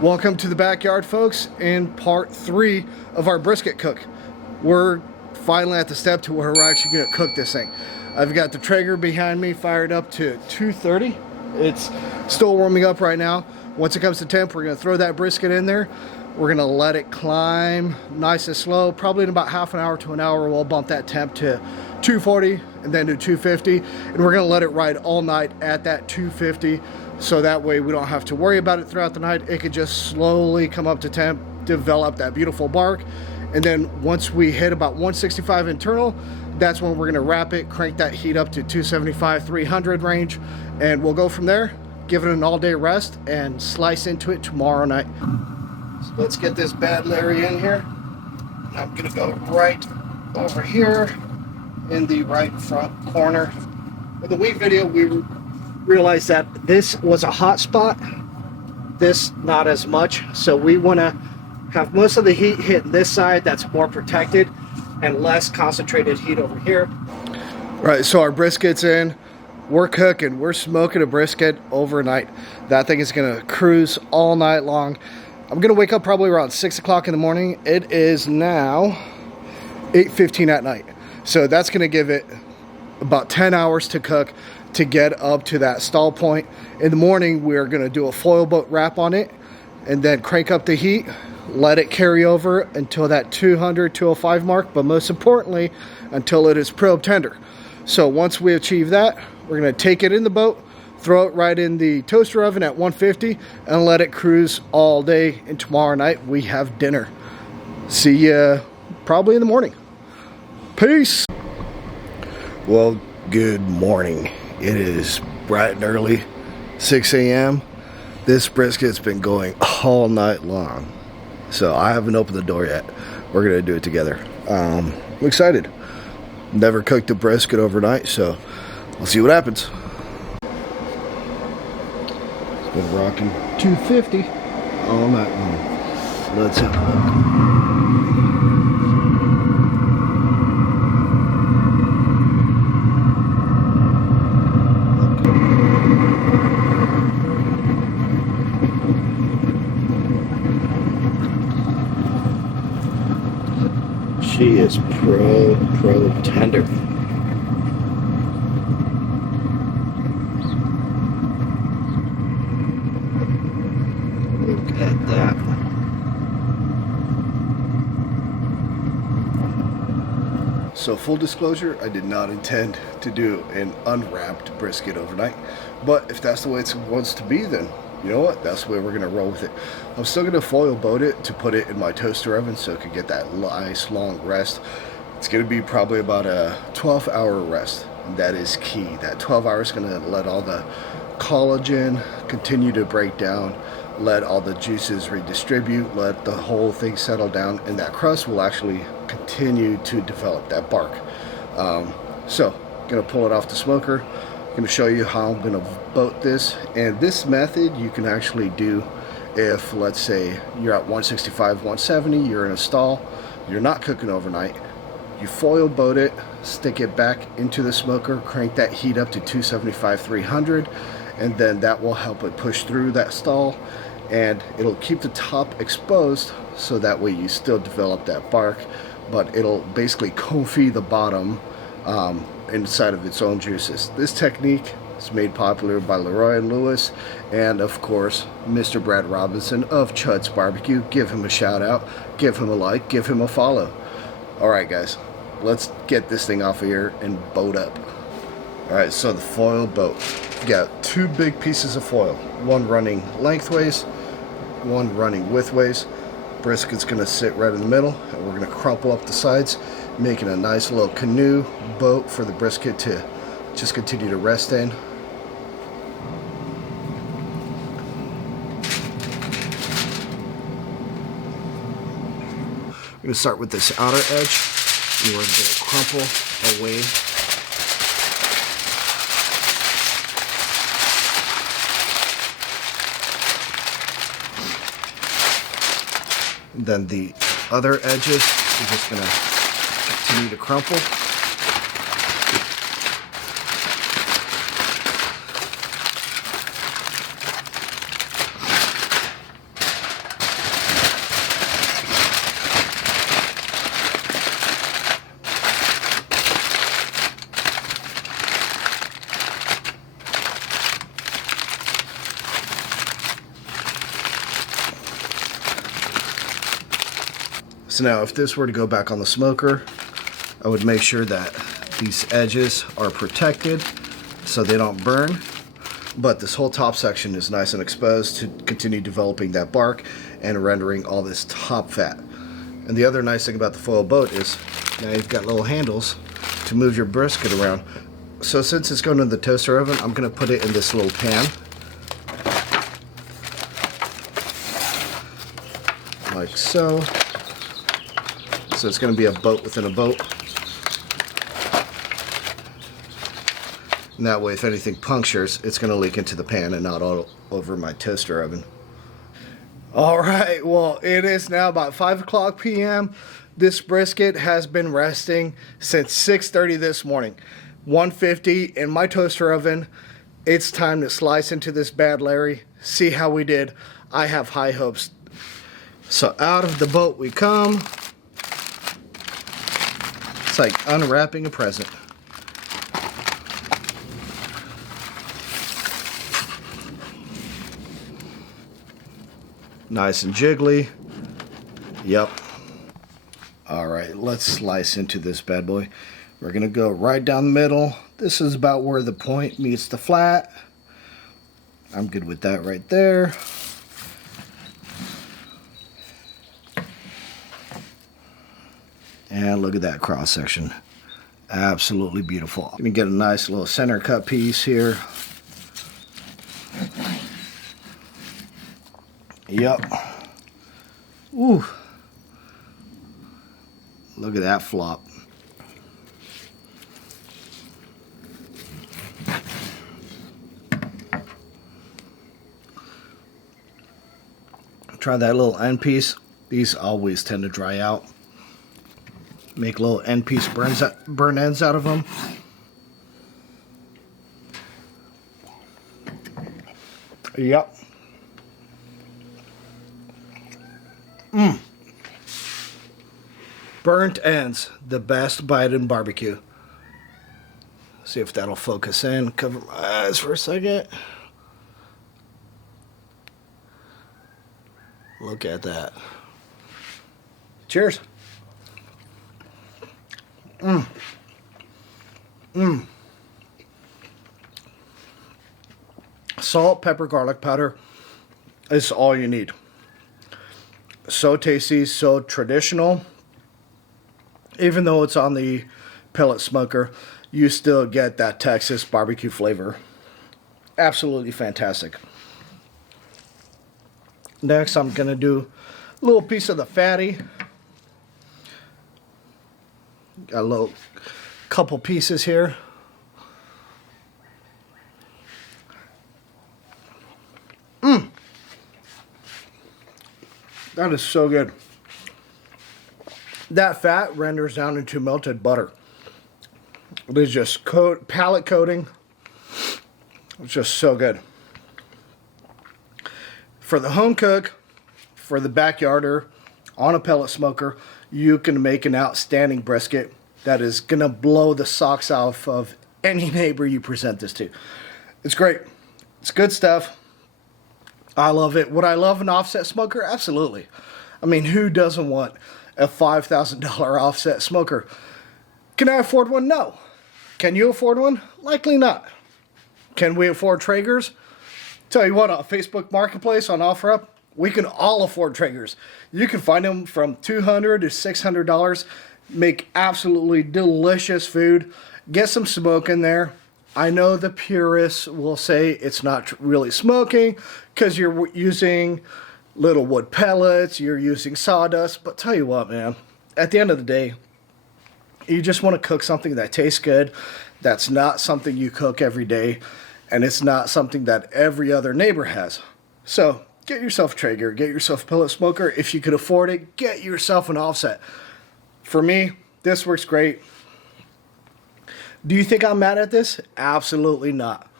Welcome to the backyard, folks, in part 3 of our brisket cook. We're finally at the step to where we're actually going to cook this thing. I've got the Traeger behind me fired up to 230. It's still warming up right now. Once it comes to temp, we're going to throw that brisket in there. We're going to let it climb nice and slow. Probably in about half an hour to an hour, we'll bump that temp to 240 and then to 250. And we're going to let it ride all night at that 250. So that way we don't have to worry about it throughout the night. It could just slowly come up to temp, develop that beautiful bark. And then once we hit about 165 internal, that's when we're gonna wrap it, crank that heat up to 275, 300 range. And we'll go from there, give it an all day rest and slice into it tomorrow night. So let's get this bad Larry in here. I'm gonna go right over here in the right front corner. In the week video, we realized that this was a hot spot, this not as much, so we want to have most of the heat hit this side that's more protected and less concentrated heat over here. Right, so our brisket's in, we're cooking, we're smoking a brisket overnight. That thing is going to cruise all night long. I'm going to wake up probably around 6 o'clock in the morning. It is now 8:15 at night, so that's going to give it about 10 hours to cook to get up to that stall point. In the morning, we're going to do a foil boat wrap on it and then crank up the heat, let it carry over until that 200, 205 mark, but most importantly, until it is probe tender. So once we achieve that, we're going to take it in the boat, throw it right in the toaster oven at 150 and let it cruise all day. And tomorrow night, we have dinner. See you probably in the morning. Peace. Well, good morning. It is bright and early, 6 a.m. This brisket's been going all night long. So I haven't opened the door yet. We're going to do it together. I'm excited. Never cooked a brisket overnight, so we'll see what happens. It's been rocking 250 all night long. Let's have a look. She is pro tender. Look at that. So full disclosure, I did not intend to do an unwrapped brisket overnight, but if that's the way it wants to be, then you know what, that's the way we're going to roll with it. I'm still going to foil boat it to put it in my toaster oven so it can get that nice long rest. It's going to be probably about a 12-hour rest, and that is key. That 12 hours is going to let all the collagen continue to break down, let all the juices redistribute, let the whole thing settle down, and that crust will actually continue to develop that bark. So I'm going to pull it off the smoker. I'm going to show you how I'm going to boat this, and this method you can actually do if, let's say, you're at 165, 170, you're in a stall, you're not cooking overnight, you foil boat it, stick it back into the smoker, crank that heat up to 275, 300, and then that will help it push through that stall, and it'll keep the top exposed so that way you still develop that bark, but it'll basically confit the bottom inside of its own juices. This technique is made popular by Leroy and Lewis, and of course Mr. Brad Robinson of Chud's Barbecue. Give him a shout out, give him a like, give him a follow. Alright guys, let's get this thing off of here and boat up. Alright, so the foil boat. You got two big pieces of foil, one running lengthways, one running widthways. Brisket's going to sit right in the middle, and we're going to crumple up the sides, making a nice little canoe boat for the brisket to just continue to rest in. I'm going to start with this outer edge, and we're going to crumple away. And then the other edges, we're just going to continue to crumple. So now if this were to go back on the smoker, I would make sure that these edges are protected so they don't burn. But this whole top section is nice and exposed to continue developing that bark and rendering all this top fat. And the other nice thing about the foil boat is now you've got little handles to move your brisket around. So since it's going in the toaster oven, I'm going to put it in this little pan. Like so. So it's going to be a boat within a boat. And that way, if anything punctures, it's going to leak into the pan and not all over my toaster oven. Alright, well, it is now about 5 o'clock p.m. This brisket has been resting since 6:30 this morning. 150 in my toaster oven. It's time to slice into this bad Larry. See how we did. I have high hopes. So out of the boat we come. It's like unwrapping a present. Nice and jiggly. Yep. Alright, let's slice into this bad boy. We're going to go right down the middle. This is about where the point meets the flat. I'm good with that right there. And look at that cross section. Absolutely beautiful. I'm going to get a nice little center cut piece here. Yep. Ooh. Look at that flop. Try that little end piece. These always tend to dry out. Make little end piece burn ends out of them. Yep. Burnt ends, the best bite in barbecue. See if that'll focus in. Cover my eyes for a second. Look at that. Cheers. Salt, pepper, garlic powder is all you need. So tasty, so traditional. Even though it's on the pellet smoker, you still get that Texas barbecue flavor. Absolutely fantastic. Next, I'm going to do a little piece of the fatty. Got a little couple pieces here. That is so good. That fat renders down into melted butter. It is just palate coating. It's just so good. For the home cook, for the backyarder, on a pellet smoker, you can make an outstanding brisket that is going to blow the socks off of any neighbor you present this to. It's great. It's good stuff. I love it. Would I love an offset smoker? Absolutely. I mean, who doesn't want a $5,000 offset smoker? Can I afford one? No. Can you afford one? Likely not. Can we afford Traegers? Tell you what, on Facebook Marketplace, on OfferUp, we can all afford Traegers. You can find them from $200 to $600. Make absolutely delicious food. Get some smoke in there. I know the purists will say it's not really smoking because you're using little wood pellets, you're using sawdust, but tell you what, man, at the end of the day, you just want to cook something that tastes good, that's not something you cook every day, and it's not something that every other neighbor has. So get yourself a Traeger, get yourself a pellet smoker. If you could afford it, get yourself an offset. For me, this works great. Do you think I'm mad at this? Absolutely not.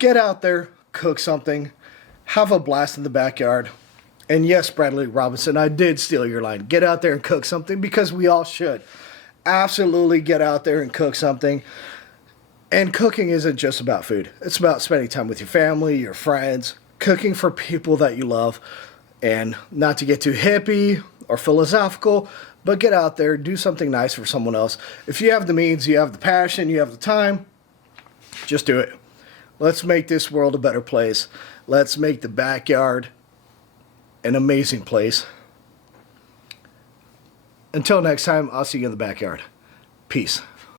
Get out there, cook something, have a blast in the backyard. And yes, Bradley Robinson, I did steal your line. Get out there and cook something because we all should. Absolutely get out there and cook something. And cooking isn't just about food. It's about spending time with your family, your friends, cooking for people that you love. And not to get too hippie or philosophical, but get out there, do something nice for someone else. If you have the means, you have the passion, you have the time, just do it. Let's make this world a better place. Let's make the backyard an amazing place. Until next time, I'll see you in the backyard. Peace.